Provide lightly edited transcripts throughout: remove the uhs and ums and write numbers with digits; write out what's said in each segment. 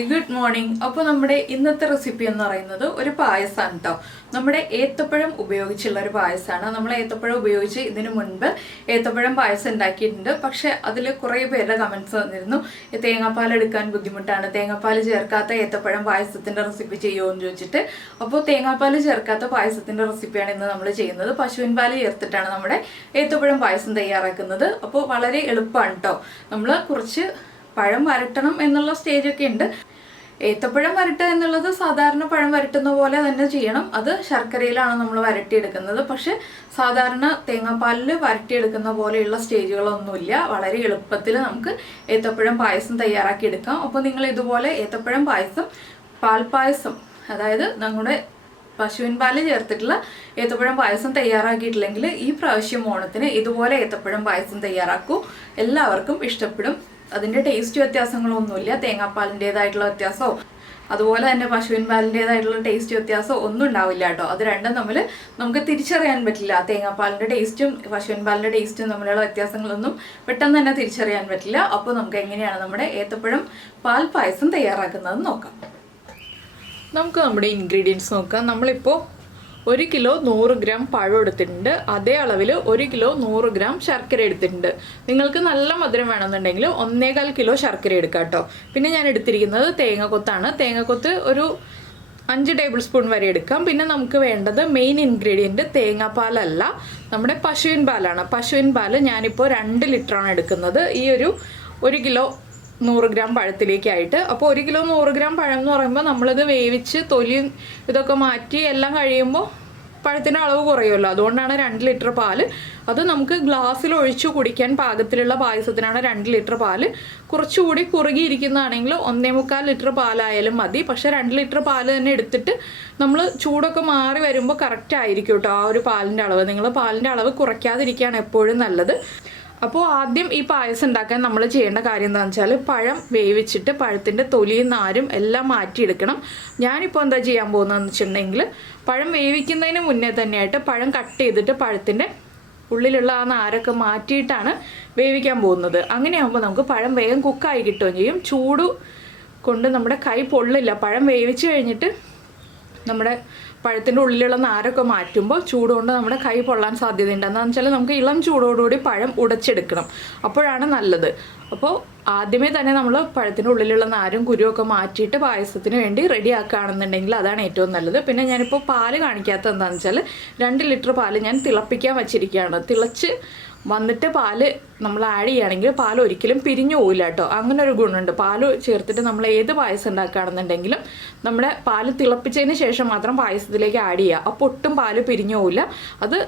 Hi, good morning. അപ്പോൾ നമ്മുടെ ഇന്നത്തെ റെസിപ്പി എന്ന് പറയുന്നത് ഒരു പായസമാണ് ട്ടോ. നമ്മുടെ ഏത്തപ്പഴം ഉപയോഗിച്ചുള്ള ഒരു പായസമാണ്. നമ്മൾ ഏത്തപ്പഴം ഉപയോഗിച്ച് ഇതിനു മുൻപ് ഏത്തപ്പഴം പായസം ഉണ്ടാക്കിയിട്ടുണ്ട്. പക്ഷേ അതിൽ കുറേ പേരുടെ കമന്റ്സ് വന്നിരുന്നു. തേങ്ങാപ്പാൽ എടുക്കാൻ ബുദ്ധിമുട്ടാണ്. തേങ്ങാപ്പാൽ ചേർക്കാത്ത ഏത്തപ്പഴം പായസത്തിന്റെ റെസിപ്പി ചെയ്യുമോ എന്ന് ചോദിച്ചിട്ട്. അപ്പോൾ തേങ്ങാപ്പാൽ ചേർക്കാത്ത പായസത്തിന്റെ റെസിപ്പിയാണ് ഇന്ന് നമ്മൾ ചെയ്യുന്നത്. പശുവിൻ പാൽ ചേർത്തിട്ടാണ് നമ്മുടെ ഏത്തപ്പഴം പായസം തയ്യാറാക്കുന്നത്. അപ്പോൾ വളരെ എളുപ്പമാണ് ട്ടോ. നമ്മൾ കുറച്ച് പഴം വരട്ടണം എന്നുള്ള സ്റ്റേജൊക്കെ ഉണ്ട്. ഏത്തപ്പഴം വരട്ടുക എന്നുള്ളത് സാധാരണ പഴം വരട്ടുന്ന പോലെ തന്നെ ചെയ്യണം. അത് ശർക്കരയിലാണ് നമ്മൾ വരട്ടിയെടുക്കുന്നത്. പക്ഷെ സാധാരണ തേങ്ങാപ്പാലിൽ വരട്ടിയെടുക്കുന്ന പോലെയുള്ള സ്റ്റേജുകളൊന്നുമില്ല. വളരെ എളുപ്പത്തിൽ നമുക്ക് ഏത്തപ്പഴം പായസം തയ്യാറാക്കി എടുക്കാം. അപ്പോൾ നിങ്ങൾ ഇതുപോലെ ഏത്തപ്പഴം പായസം, പാൽപ്പായസം, അതായത് നമ്മുടെ പശുവിൻ പാല് ചേർത്തിട്ടുള്ള ഏത്തപ്പഴം പായസം തയ്യാറാക്കിയിട്ടില്ലെങ്കിൽ ഈ പ്രാവശ്യം ഓണത്തിന് ഇതുപോലെ ഏത്തപ്പഴം പായസം തയ്യാറാക്കൂ. എല്ലാവർക്കും ഇഷ്ടപ്പെടും. അതിൻ്റെ ടേസ്റ്റ് വ്യത്യാസങ്ങളൊന്നുമില്ല. തേങ്ങാപ്പാലിൻ്റെതായിട്ടുള്ള വ്യത്യാസമോ അതുപോലെ തന്നെ പശുവിൻ പാലിൻ്റെതായിട്ടുള്ള ടേസ്റ്റ് വ്യത്യാസമോ ഒന്നും ഉണ്ടാവില്ല കേട്ടോ. അത് രണ്ടും തമ്മിൽ നമുക്ക് തിരിച്ചറിയാൻ പറ്റില്ല. തേങ്ങാപ്പാലിൻ്റെ ടേസ്റ്റും പശുവിൻ പാലിൻ്റെ ടേസ്റ്റും തമ്മിലുള്ള വ്യത്യാസങ്ങളൊന്നും പെട്ടെന്ന് തന്നെ തിരിച്ചറിയാൻ പറ്റില്ല. അപ്പോൾ നമുക്ക് എങ്ങനെയാണ് നമ്മുടെ ഏത്തപ്പഴം പാൽ പായസം തയ്യാറാക്കുന്നത് നോക്കാം. നമുക്ക് നമ്മുടെ ഇൻഗ്രീഡിയൻസ് നോക്കാം. നമ്മളിപ്പോൾ 1 കിലോ 100 ഗ്രാം പഴം എടുത്തിട്ടുണ്ട്. അതേ അളവിൽ 1 കിലോ 100 ഗ്രാം ശർക്കര എടുത്തിട്ടുണ്ട്. നിങ്ങൾക്ക് നല്ല മധുരം വേണമെന്നുണ്ടെങ്കിൽ 1.25 കിലോ ശർക്കര എടുക്കാം കേട്ടോ. പിന്നെ ഞാൻ എടുത്തിരിക്കുന്നത് തേങ്ങക്കൊത്താണ്. തേങ്ങക്കൊത്ത് ഒരു 5 ടേബിൾ സ്പൂൺ വരെ എടുക്കാം. പിന്നെ നമുക്ക് വേണ്ടത് മെയിൻ ഇൻഗ്രീഡിയൻറ്റ് തേങ്ങാപ്പാലല്ല, നമ്മുടെ പശുവിൻ പാലാണ്. പശുവിൻ പാൽ ഞാനിപ്പോൾ 2 ലിറ്ററാണ് എടുക്കുന്നത് ഈ ഒരു 1 കിലോ 100 ഗ്രാം പഴത്തിലേക്കായിട്ട്. അപ്പോൾ 1 കിലോ 100 ഗ്രാം പഴം എന്ന് പറയുമ്പോൾ നമ്മളിത് വേവിച്ച് തൊലിയും ഇതൊക്കെ മാറ്റി എല്ലാം കഴിയുമ്പോൾ പഴത്തിൻ്റെ അളവ് കുറയുമല്ലോ. അതുകൊണ്ടാണ് 2 ലിറ്റർ പാല്. അത് നമുക്ക് ഗ്ലാസ്സിൽ ഒഴിച്ചു കുടിക്കാൻ പാകത്തിലുള്ള പായസത്തിനാണ് 2 ലിറ്റർ പാല്. കുറച്ചുകൂടി കുറുകിയിരിക്കുന്നതാണെങ്കിൽ 1.25 ലിറ്റർ പാലായാലും മതി. പക്ഷേ 2 ലിറ്റർ പാല് തന്നെ എടുത്തിട്ട് നമ്മൾ ചൂടൊക്കെ മാറി വരുമ്പോൾ കറക്റ്റ് ആയിരിക്കും കേട്ടോ ആ ഒരു പാലിൻ്റെ അളവ്. നിങ്ങൾ പാലിൻ്റെ അളവ് കുറയ്ക്കാതിരിക്കുകയാണ് എപ്പോഴും നല്ലത്. അപ്പോൾ ആദ്യം ഈ പായസം ഉണ്ടാക്കാൻ നമ്മൾ ചെയ്യേണ്ട കാര്യം എന്താണെന്ന് വെച്ചാൽ പഴം വേവിച്ചിട്ട് പഴത്തിൻ്റെ തൊലിയും നാരും എല്ലാം മാറ്റിയെടുക്കണം. ഞാനിപ്പോൾ എന്താ ചെയ്യാൻ പോകുന്നതെന്ന് വെച്ചിട്ടുണ്ടെങ്കിൽ പഴം വേവിക്കുന്നതിന് മുന്നേ തന്നെയായിട്ട് പഴം കട്ട് ചെയ്തിട്ട് പഴത്തിൻ്റെ ഉള്ളിലുള്ള ആ നാരൊക്കെ മാറ്റിയിട്ടാണ് വേവിക്കാൻ പോകുന്നത്. അങ്ങനെയാകുമ്പോൾ നമുക്ക് പഴം വേഗം കുക്കായി കിട്ടുകയും ചെയ്യും. ചൂട് കൊണ്ട് നമ്മുടെ കൈ പൊള്ളില്ല. പഴം വേവിച്ച് കഴിഞ്ഞിട്ട് നമ്മുടെ പഴത്തിൻ്റെ ഉള്ളിലുള്ള നാരൊക്കെ മാറ്റുമ്പോൾ ചൂടുകൊണ്ട് നമ്മുടെ കൈ പൊള്ളാൻ സാധ്യതയുണ്ട്. എന്താണെന്ന് വെച്ചാൽ നമുക്ക് ഇളം ചൂടോടുകൂടി പഴം ഉടച്ചെടുക്കണം. അപ്പോഴാണ് നല്ലത്. അപ്പോൾ ആദ്യമേ തന്നെ നമ്മൾ പഴത്തിൻ്റെ ഉള്ളിലുള്ള നാരും കുരുവൊക്കെ മാറ്റിയിട്ട് പായസത്തിന് വേണ്ടി റെഡി ആക്കുകയാണെന്നുണ്ടെങ്കിൽ അതാണ് ഏറ്റവും നല്ലത്. പിന്നെ ഞാനിപ്പോൾ പാല് കാണിക്കാത്തത് എന്താണെന്ന് വെച്ചാൽ 2 ലിറ്റർ പാല് ഞാൻ തിളപ്പിക്കാൻ വച്ചിരിക്കുകയാണ്. തിളച്ച് വന്നിട്ട് പാല് നമ്മൾ ആഡ് ചെയ്യുകയാണെങ്കിൽ പാൽ ഒരിക്കലും പിരിഞ്ഞു പോകില്ല കേട്ടോ. അങ്ങനെ ഒരു ഗുണമുണ്ട്. പാല് ചേർത്തിട്ട് നമ്മൾ ഏത് പായസം ഉണ്ടാക്കുകയാണെന്നുണ്ടെങ്കിലും നമ്മുടെ പാല് തിളപ്പിച്ചതിന് ശേഷം മാത്രം പായസത്തിലേക്ക് ആഡ് ചെയ്യുക. അപ്പോൾ ഒട്ടും പാല് പിരിഞ്ഞു പോകില്ല. അത്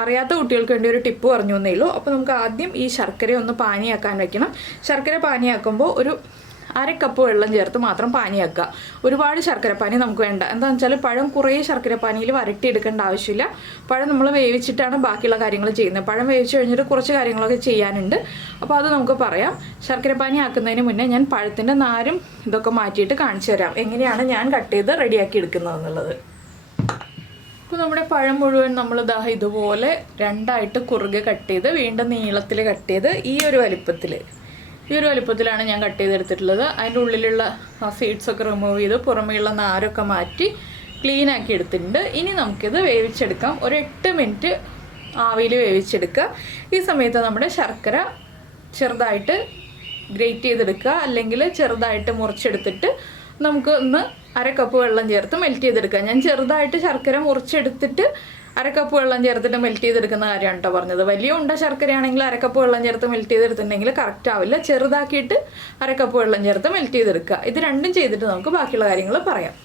അറിയാത്ത കുട്ടികൾക്ക് വേണ്ടി ഒരു ടിപ്പ് പറഞ്ഞു എന്നേ ഉള്ളൂ. അപ്പോൾ നമുക്ക് ആദ്യം ഈ ശർക്കര ഒന്ന് പാനിയാക്കാൻ വെക്കണം. ശർക്കര പാനിയാക്കുമ്പോൾ ഒരു 1/2 കപ്പ് വെള്ളം ചേർത്ത് മാത്രം പാനിയാക്കുക. ഒരുപാട് ശർക്കരപ്പാനി നമുക്ക് വേണ്ട. എന്താണെന്ന് വെച്ചാൽ പഴം കുറേ ശർക്കരപ്പാനിയിൽ വരട്ടിയെടുക്കേണ്ട ആവശ്യമില്ല. പഴം നമ്മൾ വേവിച്ചിട്ടാണ് ബാക്കിയുള്ള കാര്യങ്ങൾ ചെയ്യുന്നത്. പഴം വേവിച്ച് കഴിഞ്ഞിട്ട് കുറച്ച് കാര്യങ്ങളൊക്കെ ചെയ്യാനുണ്ട്. അപ്പോൾ അത് നമുക്ക് പറയാം. ശർക്കരപ്പാനി ആക്കുന്നതിന് മുന്നേ ഞാൻ പഴത്തിൻ്റെ നാരും ഇതൊക്കെ മാറ്റിയിട്ട് കാണിച്ചു തരാം എങ്ങനെയാണ് ഞാൻ കട്ട് ചെയ്ത് റെഡിയാക്കി എടുക്കുന്നതെന്നുള്ളത്. അപ്പോൾ നമ്മുടെ പഴം മുഴുവൻ നമ്മൾ ഇതുപോലെ 2ആയിട്ട് കുറുകെ കട്ട് ചെയ്ത് വീണ്ടും നീളത്തിൽ കട്ട് ചെയ്ത് ഈ ഒരു വലിപ്പത്തിലാണ് ഞാൻ കട്ട് ചെയ്തെടുത്തിട്ടുള്ളത്. അതിൻ്റെ ഉള്ളിലുള്ള ആ സീഡ്സൊക്കെ റിമൂവ് ചെയ്ത് പുറമേയുള്ള നാരൊക്കെ മാറ്റി ക്ലീൻ ആക്കി എടുത്തിട്ടുണ്ട്. ഇനി നമുക്കിത് വേവിച്ചെടുക്കാം. ഒരു 8 മിനിറ്റ് ആവിയിൽ വേവിച്ചെടുക്കുക. ഈ സമയത്ത് നമ്മുടെ ശർക്കര ചെറുതായിട്ട് ഗ്രേറ്റ് ചെയ്തെടുക്കുക, അല്ലെങ്കിൽ ചെറുതായിട്ട് മുറിച്ചെടുത്തിട്ട് നമുക്ക് 1/2 കപ്പ് വെള്ളം ചേർത്ത് മെൽറ്റ് ചെയ്തെടുക്കുക. ഞാൻ ചെറുതായിട്ട് ശർക്കര മുറിച്ചെടുത്തിട്ട് 1/2 കപ്പ് വെള്ളം ചേർത്തിട്ട് മെൽറ്റ് ചെയ്തെടുക്കുന്ന കാര്യമാണ് കേട്ടോ പറഞ്ഞത്. വലിയ ഉണ്ട ശർക്കരയാണെങ്കിൽ 1/2 കപ്പ് വെള്ളം ചേർത്ത് മെൽറ്റ് ചെയ്തെടുത്തിട്ടുണ്ടെങ്കിൽ കറക്റ്റ് ആവില്ല. ചെറുതാക്കിയിട്ട് 1/2 കപ്പ് വെള്ളം ചേർത്ത് മെൽറ്റ് ചെയ്തെടുക്കുക. ഇത് രണ്ടും ചെയ്തിട്ട് നമുക്ക് ബാക്കിയുള്ള കാര്യങ്ങൾ പറയാം.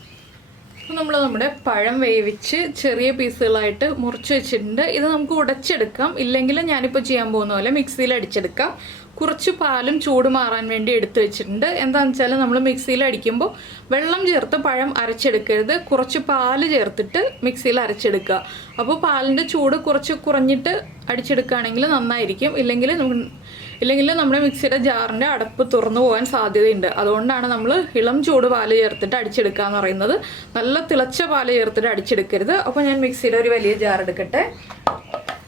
അപ്പോൾ നമ്മുടെ പഴം വേവിച്ച് ചെറിയ പീസുകളായിട്ട് മുറിച്ച് വെച്ചിട്ടുണ്ട്. ഇത് നമുക്ക് ഉടച്ചെടുക്കാം. ഇല്ലെങ്കിൽ ഞാനിപ്പോൾ ചെയ്യാൻ പോകുന്ന പോലെ മിക്സിയിൽ അടിച്ചെടുക്കാം. കുറച്ച് പാലും ചൂട് മാറാൻ വേണ്ടി എടുത്തു വെച്ചിട്ടുണ്ട്. എന്താണെന്ന് വെച്ചാൽ നമ്മൾ മിക്സിയിൽ അടിക്കുമ്പോൾ വെള്ളം ചേർത്ത് പഴം അരച്ചെടുക്കരുത്. കുറച്ച് പാല് ചേർത്തിട്ട് മിക്സിയിൽ അരച്ചെടുക്കുക. അപ്പോൾ പാലിൻ്റെ ചൂട് കുറച്ച് കുറഞ്ഞിട്ട് അടിച്ചെടുക്കുകയാണെങ്കിൽ നന്നായിരിക്കും. ഇല്ലെങ്കിൽ നമ്മുടെ മിക്സിയുടെ ജാറിൻ്റെ അടപ്പ് തുറന്നു പോകാൻ സാധ്യതയുണ്ട്. അതുകൊണ്ടാണ് നമ്മൾ ഇളം ചൂട് പാല് ചേർത്തിട്ട് അടിച്ചെടുക്കുക എന്ന് പറയുന്നത്. നല്ല തിളച്ച പാല് ചേർത്തിട്ട് അടിച്ചെടുക്കരുത്. അപ്പോൾ ഞാൻ മിക്സിയുടെ ഒരു വലിയ ജാർ എടുക്കട്ടെ.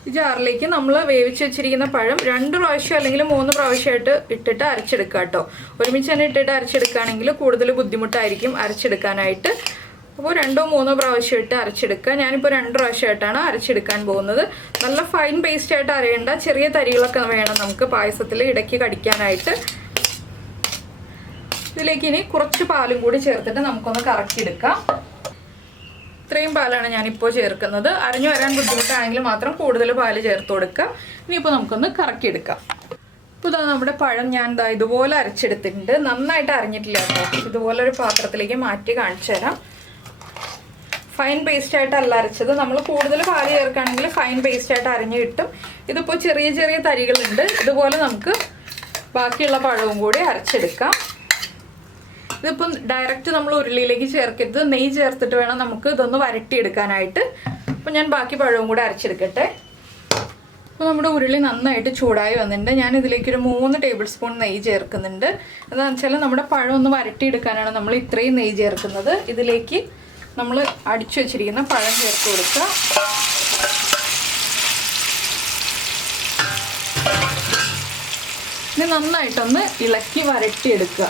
ഈ ജാറിലേക്ക് നമ്മൾ വേവിച്ച് വെച്ചിരിക്കുന്ന പഴം 2 പ്രാവശ്യം അല്ലെങ്കിൽ 3 പ്രാവശ്യമായിട്ട് ഇട്ടിട്ട് അരച്ചെടുക്കുക കേട്ടോ. ഒരുമിച്ച് തന്നെ ഇട്ടിട്ട് അരച്ചെടുക്കുകയാണെങ്കിൽ കൂടുതൽ ബുദ്ധിമുട്ടായിരിക്കും അരച്ചെടുക്കാനായിട്ട്. അപ്പോൾ 2-3 പ്രാവശ്യം ഇട്ട് അരച്ചെടുക്കുക. ഞാനിപ്പോൾ 2 പ്രാവശ്യമായിട്ടാണ് അരച്ചെടുക്കാൻ പോകുന്നത്. നല്ല ഫൈൻ പേസ്റ്റ് ആയിട്ട് അരയേണ്ട, ചെറിയ തരികളൊക്കെ വേണം നമുക്ക് പായസത്തിൽ ഇടയ്ക്ക് കടിക്കാനായിട്ട്. ഇതിലേക്ക് ഇനി കുറച്ച് പാലും കൂടി ചേർത്തിട്ട് നമുക്കൊന്ന് കറക്കിയെടുക്കാം. ഇത്രയും പാലാണ് ഞാനിപ്പോൾ ചേർക്കുന്നത്. അരഞ്ഞു വരാൻ ബുദ്ധിമുട്ടാണെങ്കിൽ മാത്രം കൂടുതൽ പാല് ചേർത്ത് കൊടുക്കുക. ഇനിയിപ്പോൾ നമുക്കൊന്ന് കറക്കിയെടുക്കാം. ഇപ്പോൾ ഇതാ നമ്മുടെ പഴം ഞാൻ ഇതുപോലെ അരച്ചെടുത്തിട്ടുണ്ട്. നന്നായിട്ട് അരഞ്ഞിട്ടില്ല കേട്ടോ. ഇതുപോലെ ഒരു പാത്രത്തിലേക്ക് മാറ്റി കാണിച്ചു തരാം. ഫൈൻ പേസ്റ്റ് ആയിട്ടല്ല അരച്ചത്. നമ്മൾ കൂടുതൽ പാല് ചേർക്കുകയാണെങ്കിൽ ഫൈൻ പേസ്റ്റ് ആയിട്ട് അരഞ്ഞു കിട്ടും. ഇതിപ്പോൾ ചെറിയ ചെറിയ തരികളുണ്ട്. ഇതുപോലെ നമുക്ക് ബാക്കിയുള്ള പഴവും കൂടി അരച്ചെടുക്കാം. ഇതിപ്പം ഡയറക്റ്റ് നമ്മൾ ഉരുളിയിലേക്ക് ചേർക്കരുത്. നെയ്യ് ചേർത്തിട്ട് വേണം നമുക്ക് ഇതൊന്ന് വരട്ടിയെടുക്കാനായിട്ട്. അപ്പോൾ ഞാൻ ബാക്കി പഴവും കൂടെ അരച്ചെടുക്കട്ടെ. അപ്പോൾ നമ്മുടെ ഉരുളി നന്നായിട്ട് ചൂടായി വന്നിട്ടുണ്ട്. ഞാൻ ഇതിലേക്കൊരു 3 ടേബിൾ സ്പൂൺ നെയ്യ് ചേർക്കുന്നുണ്ട്. എന്താണെന്ന് വെച്ചാൽ നമ്മുടെ പഴം ഒന്ന് വരട്ടിയെടുക്കാനാണ് നമ്മൾ ഇത്രയും നെയ്യ് ചേർക്കുന്നത്. ഇതിലേക്ക് നമ്മൾ അടിച്ചു വെച്ചിരിക്കുന്ന പഴം ചേർത്ത് കൊടുക്കുക. ഇനി നന്നായിട്ടൊന്ന് ഇളക്കി വരട്ടിയെടുക്കുക.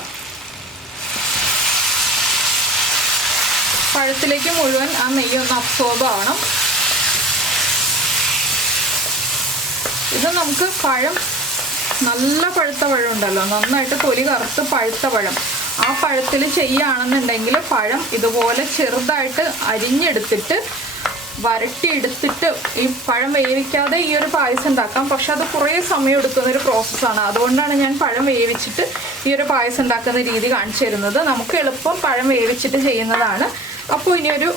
പഴത്തിലേക്ക് മുഴുവൻ ആ നെയ്യ് ഒന്ന് അബ്സോർബ് ആവണം. ഇത് നമുക്ക് പഴം നല്ല പഴുത്ത പഴം ഉണ്ടല്ലോ, നന്നായിട്ട് തൊലി കറുത്ത് പഴുത്ത പഴം, ആ പഴത്തിൽ ചെയ്യുകയാണെന്നുണ്ടെങ്കിൽ പഴം ഇതുപോലെ ചെറുതായിട്ട് അരിഞ്ഞെടുത്തിട്ട് വരട്ടിയെടുത്തിട്ട് ഈ പഴം വേവിക്കാതെ ഈ ഒരു പായസം ഉണ്ടാക്കാം. പക്ഷെ അത് കുറേ സമയം എടുക്കുന്നൊരു പ്രോസസ്സാണ്. അതുകൊണ്ടാണ് ഞാൻ പഴം വേവിച്ചിട്ട് ഈ ഒരു പായസം ഉണ്ടാക്കുന്ന രീതി കാണിച്ചു തരുന്നത്. നമുക്ക് എളുപ്പം പഴം വേവിച്ചിട്ട് ചെയ്യുന്നതാണ്. അപ്പോൾ ഇനിയൊരു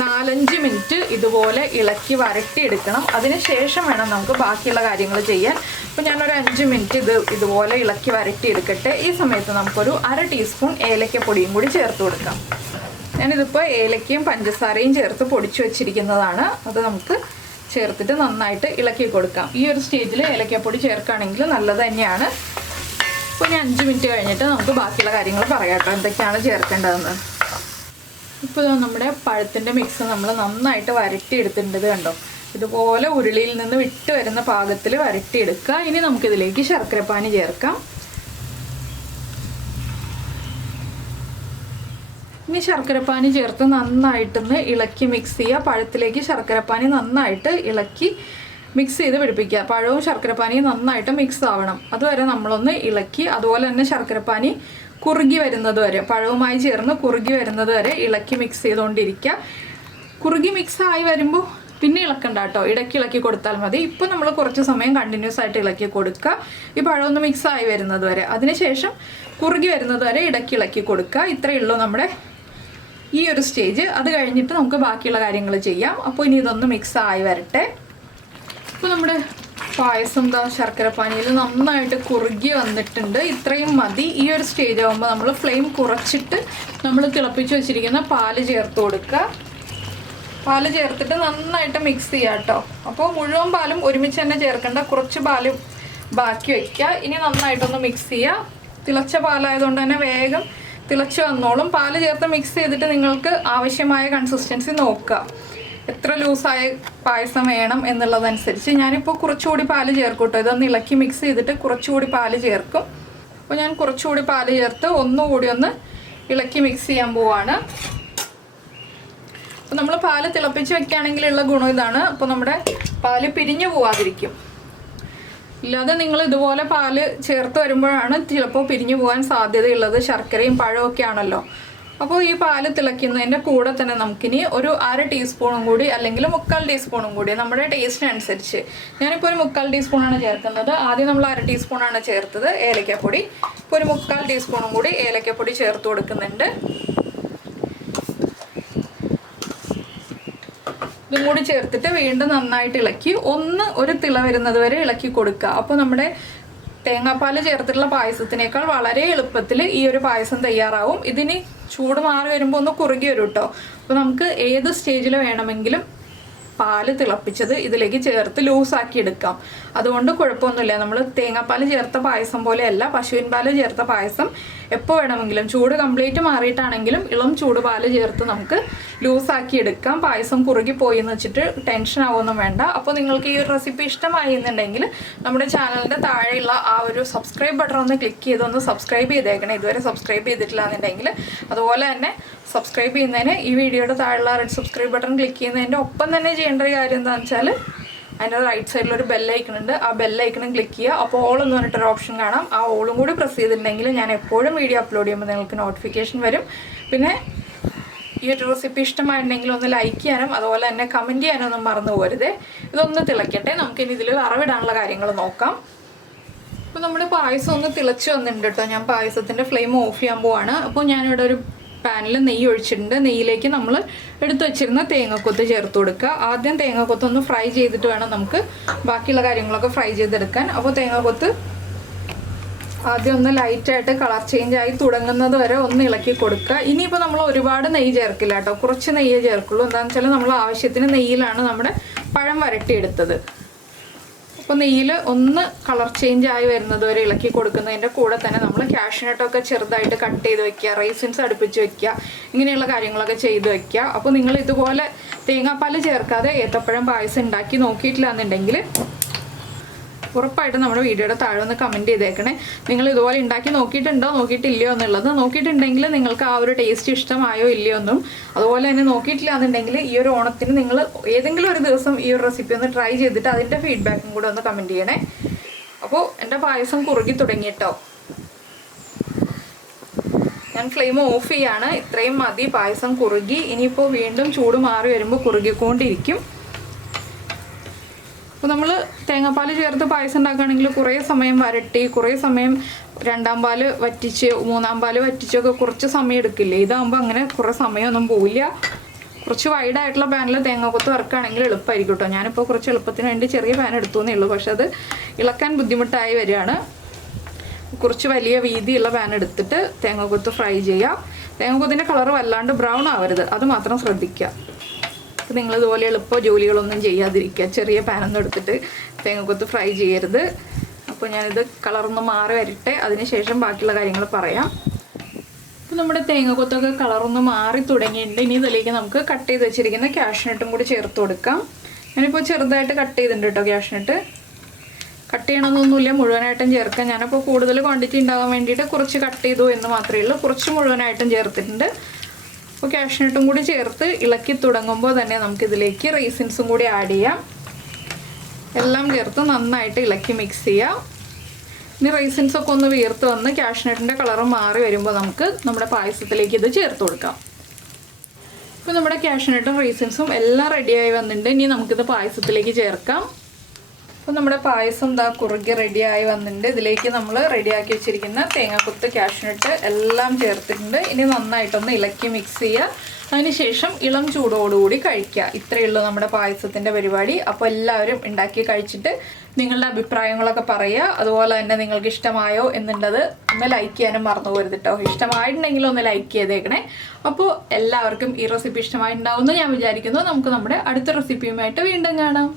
4-5 മിനിറ്റ് ഇതുപോലെ ഇളക്കി വരട്ടിയെടുക്കണം. അതിനുശേഷം വേണം നമുക്ക് ബാക്കിയുള്ള കാര്യങ്ങൾ ചെയ്യാൻ. അപ്പോൾ ഞാനൊരു 5 മിനിറ്റ് ഇതുപോലെ ഇളക്കി വരട്ടിയെടുക്കട്ടെ. ഈ സമയത്ത് നമുക്കൊരു 1/2 ടീസ്പൂൺ ഏലക്കപ്പൊടിയും കൂടി ചേർത്ത് കൊടുക്കാം. ഞാനിതിപ്പോൾ ഏലക്കയും പഞ്ചസാരയും ചേർത്ത് പൊടിച്ചു വെച്ചിരിക്കുന്നതാണ്. അത് നമുക്ക് ചേർത്തിട്ട് നന്നായിട്ട് ഇളക്കി കൊടുക്കാം. ഈ ഒരു സ്റ്റേജിൽ ഏലക്കപ്പൊടി ചേർക്കുകയാണെങ്കിൽ നല്ലത് തന്നെയാണ്. അപ്പോൾ ഞാൻ 5 മിനിറ്റ് കഴിഞ്ഞിട്ട് നമുക്ക് ബാക്കിയുള്ള കാര്യങ്ങൾ പറയാം കേട്ടോ, എന്തൊക്കെയാണ് ചേർക്കേണ്ടതെന്ന്. ഇപ്പോൾ നമ്മുടെ പഴത്തിൻ്റെ മിക്സ് നമ്മൾ നന്നായിട്ട് വരട്ടിയെടുത്തിട്ടുണ്ട്. കണ്ടോ, ഇതുപോലെ ഉരുളിയിൽ നിന്ന് വിട്ട് വരുന്ന പാകത്തിൽ വരട്ടിയെടുക്കുക. ഇനി നമുക്കിതിലേക്ക് ശർക്കരപ്പാനി ചേർക്കാം. ഇനി ശർക്കരപ്പാനി ചേർത്ത് നന്നായിട്ടൊന്ന് ഇളക്കി മിക്സ് ചെയ്യുക. പഴത്തിലേക്ക് ശർക്കരപ്പാനി നന്നായിട്ട് ഇളക്കി മിക്സ് ചെയ്ത് പിടിപ്പിക്കുക. പഴവും ശർക്കരപ്പാനിയും നന്നായിട്ട് മിക്സ് ആവണം. അതുവരെ നമ്മളൊന്ന് ഇളക്കി, അതുപോലെ തന്നെ ശർക്കരപ്പാനി കുറുകി വരുന്നത് വരെ, പഴവുമായി ചേർന്ന് കുറുകി വരുന്നത് വരെ ഇളക്കി മിക്സ് ചെയ്തുകൊണ്ടിരിക്കുക. കുറുകി മിക്സ് ആയി വരുമ്പോൾ പിന്നെ ഇളക്കണ്ട കേട്ടോ, ഇടയ്ക്ക് ഇളക്കി കൊടുത്താൽ മതി. ഇപ്പോൾ നമ്മൾ കുറച്ച് സമയം കണ്ടിന്യൂസ് ആയിട്ട് ഇളക്കി കൊടുക്കുക, ഈ പഴമൊന്ന് മിക്സ് ആയി വരുന്നത് വരെ. അതിനുശേഷം കുറുകി വരുന്നത് വരെ ഇടയ്ക്ക് ഇളക്കി കൊടുക്കുക. ഇത്രയേ ഉള്ളൂ നമ്മുടെ ഈ ഒരു സ്റ്റേജ്. അത് കഴിഞ്ഞിട്ട് നമുക്ക് ബാക്കിയുള്ള കാര്യങ്ങൾ ചെയ്യാം. അപ്പോൾ ഇനി ഇതൊന്ന് മിക്സ് ആയി വരട്ടെ. ഇപ്പോൾ നമ്മുടെ പായസം ശർക്കരപ്പാനിയിൽ നന്നായിട്ട് കുറുകി വന്നിട്ടുണ്ട്. ഇത്രയും മതി. ഈ ഒരു സ്റ്റേജ് ആകുമ്പോൾ നമ്മൾ ഫ്ലെയിം കുറച്ചിട്ട് നമ്മൾ തിളപ്പിച്ച് വെച്ചിരിക്കുന്ന പാല് ചേർത്ത് കൊടുക്കുക. പാല് ചേർത്തിട്ട് നന്നായിട്ട് മിക്സ് ചെയ്യുക കേട്ടോ. അപ്പോൾ മുഴുവൻ പാലും ഒരുമിച്ച് തന്നെ ചേർക്കേണ്ട, കുറച്ച് പാലും ബാക്കി വയ്ക്കുക. ഇനി നന്നായിട്ടൊന്ന് മിക്സ് ചെയ്യുക. തിളച്ച പാലായതുകൊണ്ട് തന്നെ വേഗം തിളച്ച് വന്നോളും. പാല് ചേർത്ത് മിക്സ് ചെയ്തിട്ട് നിങ്ങൾക്ക് ആവശ്യമായ കൺസിസ്റ്റൻസി നോക്കുക, എത്ര ലൂസായ പായസം വേണം എന്നുള്ളതനുസരിച്ച്. ഞാനിപ്പോൾ കുറച്ചുകൂടി പാല് ചേർക്കും കേട്ടോ. ഇതൊന്ന് ഇളക്കി മിക്സ് ചെയ്തിട്ട് കുറച്ചുകൂടി പാല് ചേർക്കും. അപ്പോൾ ഞാൻ കുറച്ചുകൂടി പാല് ചേർത്ത് ഒന്നുകൂടി ഒന്ന് ഇളക്കി മിക്സ് ചെയ്യാൻ പോവാണ്. അപ്പോൾ നമ്മൾ പാല് തിളപ്പിച്ച് വെക്കുകയാണെങ്കിലുള്ള ഗുണം ഇതാണ്. അപ്പോൾ നമ്മുടെ പാല് പിരിഞ്ഞു പോവാതിരിക്കും. ഇല്ലാതെ നിങ്ങൾ ഇതുപോലെ പാല് ചേർത്ത് വരുമ്പോഴാണ് ചിലപ്പോൾ പിരിഞ്ഞു പോകാൻ സാധ്യതയുള്ളത്. ശർക്കരയും പഴമൊക്കെ ആണല്ലോ. അപ്പോൾ ഈ പാല് തിളയ്ക്കുന്നതിൻ്റെ കൂടെ തന്നെ നമുക്കിനി ഒരു 1/2 ടീസ്പൂണും കൂടി അല്ലെങ്കിൽ 3/4 ടീസ്പൂണും കൂടി നമ്മുടെ ടേസ്റ്റിനനുസരിച്ച്, ഞാനിപ്പോൾ ഒരു 3/4 ടീസ്പൂണാണ് ചേർക്കുന്നത്. ആദ്യം നമ്മൾ 1/2 ടീസ്പൂണാണ് ചേർത്തത് ഏലക്കപ്പൊടി. ഇപ്പോൾ ഒരു 3/4 ടീസ്പൂണും കൂടി ഏലക്കപ്പൊടി ചേർത്ത് കൊടുക്കുന്നുണ്ട്. ഇതും കൂടി ചേർത്തിട്ട് വീണ്ടും നന്നായിട്ട് ഇളക്കി ഒരു തിള വരുന്നത് വരെ ഇളക്കി കൊടുക്കുക. അപ്പോൾ നമ്മുടെ തേങ്ങാപ്പാൽ ചേർത്തിട്ടുള്ള പായസത്തിനേക്കാൾ വളരെ എളുപ്പത്തിൽ ഈ ഒരു പായസം തയ്യാറാവും. ഇതിന് ചൂട് മാറി വരുമ്പോൾ ഒന്ന് കുറുകി വരും കേട്ടോ. അപ്പോൾ നമുക്ക് ഏത് സ്റ്റേജിൽ വേണമെങ്കിലും പാല് തിളപ്പിച്ചത് ഇതിലേക്ക് ചേർത്ത് ലൂസാക്കി എടുക്കാം. അതുകൊണ്ട് കുഴപ്പമൊന്നുമില്ല. നമ്മൾ തേങ്ങാപ്പാൽ ചേർത്ത പായസം പോലെയല്ല, പശുവിൻ പാല് ചേർത്ത പായസം എപ്പോൾ വേണമെങ്കിലും ചൂട് കംപ്ലീറ്റ് മാറിയിട്ടാണെങ്കിലും ഇളം ചൂട് പാല് ചേർത്ത് നമുക്ക് ലൂസാക്കി എടുക്കാം. പായസം കുറുകി പോയി എന്ന് വെച്ചിട്ട് ടെൻഷൻ ആവുമൊന്നും വേണ്ട. അപ്പോൾ നിങ്ങൾക്ക് ഈ ഒരു റെസിപ്പി ഇഷ്ടമായി എന്നുണ്ടെങ്കിൽ നമ്മുടെ ചാനലിൻ്റെ താഴെയുള്ള ആ ഒരു സബ്സ്ക്രൈബ് ബട്ടൺ ഒന്ന് ക്ലിക്ക് ചെയ്തൊന്ന് സബ്സ്ക്രൈബ് ചെയ്തേക്കണം, ഇതുവരെ സബ്സ്ക്രൈബ് ചെയ്തിട്ടില്ല എന്നുണ്ടെങ്കിൽ. അതുപോലെ തന്നെ സബ്സ്ക്രൈബ് ചെയ്യുന്നതിന് ഈ വീഡിയോയുടെ താഴെയുള്ള റെഡ് സബ്സ്ക്രൈബ് ബട്ടൺ ക്ലിക്ക് ചെയ്യുന്നതിൻ്റെ ഒപ്പം തന്നെ ചെയ്യേണ്ട ഒരു കാര്യം എന്താണെന്ന് വെച്ചാൽ അതിൻ്റെ റൈറ്റ് സൈഡിലൊരു ബെല്ലൈക്കൺ ഉണ്ട്, ആ ബെല്ലൈക്കണും ക്ലിക്ക് ചെയ്യുക. അപ്പോൾ ഓൾ എന്ന് പറഞ്ഞിട്ടൊരു ഓപ്ഷൻ കാണാം, ആ ഓളും കൂടി പ്രസ് ചെയ്തിട്ടുണ്ടെങ്കിൽ ഞാൻ എപ്പോഴും വീഡിയോ അപ്ലോഡ് ചെയ്യുമ്പോൾ നിങ്ങൾക്ക് നോട്ടിഫിക്കേഷൻ വരും. പിന്നെ ഈ ഒരു റെസിപ്പി ഇഷ്ടമായിട്ടുണ്ടെങ്കിൽ ഒന്ന് ലൈക്ക് ചെയ്യാനും അതുപോലെ തന്നെ കമൻറ്റ് ചെയ്യാനൊന്നും മറന്നു പോരുതേ. ഇതൊന്ന് തിളയ്ക്കട്ടെ, നമുക്കിനി ഇതിൽ വറവിടാനുള്ള കാര്യങ്ങൾ നോക്കാം. അപ്പോൾ നമ്മുടെ പായസം ഒന്ന് തിളച്ച് വന്നിട്ടുണ്ട് കേട്ടോ. ഞാൻ പായസത്തിൻ്റെ ഫ്ലെയിം ഓഫ് ചെയ്യാൻ പോവാണ്. അപ്പോൾ ഞാനിവിടെ ഒരു പാനിൽ നെയ്യ് ഒഴിച്ചിട്ടുണ്ട്. നെയ്യിലേക്ക് നമ്മൾ എടുത്തു വെച്ചിരുന്ന തേങ്ങക്കൊത്ത് ചേർത്ത് കൊടുക്കുക. ആദ്യം തേങ്ങക്കൊത്ത് ഒന്ന് ഫ്രൈ ചെയ്തിട്ട് വേണം നമുക്ക് ബാക്കിയുള്ള കാര്യങ്ങളൊക്കെ ഫ്രൈ ചെയ്തെടുക്കാൻ. അപ്പോൾ തേങ്ങക്കൊത്ത് ആദ്യം ഒന്ന് ലൈറ്റായിട്ട് കളർ ചേഞ്ച് ആയി തുടങ്ങുന്നത് വരെ ഒന്ന് ഇളക്കി കൊടുക്കുക. ഇനിയിപ്പോൾ നമ്മൾ ഒരുപാട് നെയ്യ് ചേർക്കില്ല കേട്ടോ, കുറച്ച് നെയ്യേ ചേർക്കുള്ളൂ. എന്താണെന്ന് വെച്ചാൽ നമ്മൾ ആവശ്യത്തിന് നെയ്യിലാണ് നമ്മുടെ പഴം വരട്ടിയെടുത്തത്. അപ്പോൾ നെയ്യിൽ ഒന്ന് കളർ ചേഞ്ച് ആയി വരുന്നത് വരെ ഇളക്കി കൊടുക്കുന്നതിൻ്റെ കൂടെ തന്നെ നമ്മൾ കാഷ്യൂനട്ടൊക്കെ ചെറുതായിട്ട് കട്ട് ചെയ്ത് വെക്കുക, റൈസിൻസ് അടുപ്പിച്ച് വെക്കുക, ഇങ്ങനെയുള്ള കാര്യങ്ങളൊക്കെ ചെയ്ത് വെക്കുക. അപ്പോൾ നിങ്ങൾ ഇതുപോലെ തേങ്ങാപ്പാൽ ചേർക്കാതെ ഏത്തപ്പഴം പായസം ഉണ്ടാക്കി നോക്കിയിട്ടില്ല എന്നുണ്ടെങ്കിൽ ഉറപ്പായിട്ടും നമ്മുടെ വീഡിയോയുടെ താഴെ ഒന്ന് കമൻറ്റ് ചെയ്തേക്കണേ. നിങ്ങൾ ഇതുപോലെ ഉണ്ടാക്കി നോക്കിയിട്ടുണ്ടോ നോക്കിയിട്ടില്ലയോ എന്നുള്ളത്. നോക്കിയിട്ടുണ്ടെങ്കിൽ നിങ്ങൾക്ക് ആ ഒരു ടേസ്റ്റ് ഇഷ്ടമായോ ഇല്ലയോ എന്നും, അതുപോലെ തന്നെ നോക്കിയിട്ടില്ല എന്നുണ്ടെങ്കിൽ ഈ ഒരു ഓണത്തിന് നിങ്ങൾ ഏതെങ്കിലും ഒരു ദിവസം ഈ ഒരു റെസിപ്പി ഒന്ന് ട്രൈ ചെയ്തിട്ട് അതിൻ്റെ ഫീഡ്ബാക്കും കൂടെ ഒന്ന് കമൻറ്റ് ചെയ്യണേ. അപ്പോൾ എൻ്റെ പായസം കുറുകി തുടങ്ങിയിട്ടോ. ഞാൻ ഫ്ലെയിം ഓഫ് ചെയ്യാണ്. ഇത്രയും മതി, പായസം കുറുകി. ഇനിയിപ്പോൾ വീണ്ടും ചൂട് മാറി വരുമ്പോൾ കുറുകിക്കൊണ്ടിരിക്കും. അപ്പോൾ നമ്മൾ തേങ്ങാപ്പാൽ ചേർത്ത് പായസം ഉണ്ടാക്കുകയാണെങ്കിൽ കുറേ സമയം വരട്ടി, കുറേ സമയം രണ്ടാം പാൽ വറ്റിച്ച്, മൂന്നാം പാൽ വറ്റിച്ചൊക്കെ കുറച്ച് സമയം എടുക്കില്ലേ. ഇതാകുമ്പോൾ അങ്ങനെ കുറേ സമയമൊന്നും പോവില്ല. കുറച്ച് വൈഡായിട്ടുള്ള പാനിൽ തേങ്ങാക്കൊത്ത് വറുക്കുകയാണെങ്കിൽ എളുപ്പമായിരിക്കും കേട്ടോ. ഞാനിപ്പോൾ കുറച്ച് എളുപ്പത്തിന് വേണ്ടി ചെറിയ പാൻ എടുത്തു എന്നേ ഉള്ളൂ, പക്ഷെ അത് ഇളക്കാൻ ബുദ്ധിമുട്ടായി വരികയാണ്. കുറച്ച് വലിയ വീതിയുള്ള പാൻ എടുത്തിട്ട് തേങ്ങാക്കൊത്ത് ഫ്രൈ ചെയ്യുക. തേങ്ങാക്കൊത്തിൻ്റെ കളർ വല്ലാണ്ട് ബ്രൗൺ ആവരുത്, അത് മാത്രം ശ്രദ്ധിക്കുക. അപ്പോൾ നിങ്ങളിതുപോലെ എളുപ്പ ജോലികളൊന്നും ചെയ്യാതിരിക്കുക. ചെറിയ പാനൊന്നും എടുത്തിട്ട് തേങ്ങക്കൊത്ത് ഫ്രൈ ചെയ്യരുത്. അപ്പോൾ ഞാനിത് കളറൊന്ന് മാറി വരട്ടെ, അതിനുശേഷം ബാക്കിയുള്ള കാര്യങ്ങൾ പറയാം. അപ്പോൾ നമ്മുടെ തേങ്ങക്കൊത്തൊക്കെ കളറൊന്ന് മാറി തുടങ്ങിയിട്ടുണ്ട്. ഇനി ഇതിലേക്ക് നമുക്ക് കട്ട് ചെയ്ത് വെച്ചിരിക്കുന്ന കാഷ്യൂനട്ടും കൂടി ചേർത്ത് കൊടുക്കാം. ഞാനിപ്പോൾ ചെറുതായിട്ട് കട്ട് ചെയ്തിട്ടുണ്ട് കേട്ടോ. കാഷ്യൂനട്ട് കട്ട് ചെയ്യണമെന്നൊന്നുമില്ല, മുഴുവനായിട്ടും ചേർക്കാം. ഞാനപ്പോൾ കൂടുതൽ ക്വാണ്ടിറ്റി ഉണ്ടാകാൻ വേണ്ടിയിട്ട് കുറച്ച് കട്ട് ചെയ്തു എന്ന് മാത്രമേ ഉള്ളൂ. കുറച്ച് മുഴുവനായിട്ടും ചേർത്തിട്ടുണ്ട്. അപ്പോൾ കാഷ്യൂനട്ടും കൂടി ചേർത്ത് ഇളക്കി തുടങ്ങുമ്പോൾ തന്നെ നമുക്കിതിലേക്ക് റൈസിൻസും കൂടി ആഡ് ചെയ്യാം. എല്ലാം ചേർത്ത് നന്നായിട്ട് ഇളക്കി മിക്സ് ചെയ്യാം. ഇനി റൈസിൻസൊക്കെ ഒന്ന് വീർത്ത് വന്ന് കാഷ്യൂനട്ടിൻ്റെ കളറ് മാറി വരുമ്പോൾ നമുക്ക് നമ്മുടെ പായസത്തിലേക്ക് ഇത് ചേർത്ത് കൊടുക്കാം. ഇപ്പോൾ നമ്മുടെ കാഷ്യൂനട്ടും റൈസിൻസും എല്ലാം റെഡിയായി വന്നിട്ടുണ്ട്. ഇനി നമുക്കിത് പായസത്തിലേക്ക് ചേർക്കാം. അപ്പോൾ നമ്മുടെ പായസം ദാ കുറുകി റെഡിയായി വന്നിട്ടുണ്ട്. ഇതിലേക്ക് നമ്മൾ റെഡിയാക്കി വെച്ചിരിക്കുന്ന തേങ്ങാക്കൊത്ത്, കാഷ്യൂനട്ട് എല്ലാം ചേർത്തിട്ടുണ്ട്. ഇനി നന്നായിട്ടൊന്ന് ഇളക്കി മിക്സ് ചെയ്യുക. അതിനുശേഷം ഇളം ചൂടോടുകൂടി കഴിക്കുക. ഇത്രയേ ഉള്ളൂ നമ്മുടെ പായസത്തിൻ്റെ പരിപാടി. അപ്പോൾ എല്ലാവരും ഉണ്ടാക്കി കഴിച്ചിട്ട് നിങ്ങളുടെ അഭിപ്രായങ്ങളൊക്കെ പറയുക. അതുപോലെ തന്നെ നിങ്ങൾക്ക് ഇഷ്ടമായോ എന്നുള്ളത് ഒന്ന് ലൈക്ക് ചെയ്യാനും മറന്നു പോരുത് കേട്ടോ. ഇഷ്ടമായിട്ടുണ്ടെങ്കിൽ ഒന്ന് ലൈക്ക് ചെയ്തേക്കണേ. അപ്പോൾ എല്ലാവർക്കും ഈ റെസിപ്പി ഇഷ്ടമായിട്ടുണ്ടാവുമെന്ന് ഞാൻ വിചാരിക്കുന്നു. നമുക്ക് നമ്മുടെ അടുത്ത റെസിപ്പിയുമായിട്ട് വീണ്ടും കാണാം.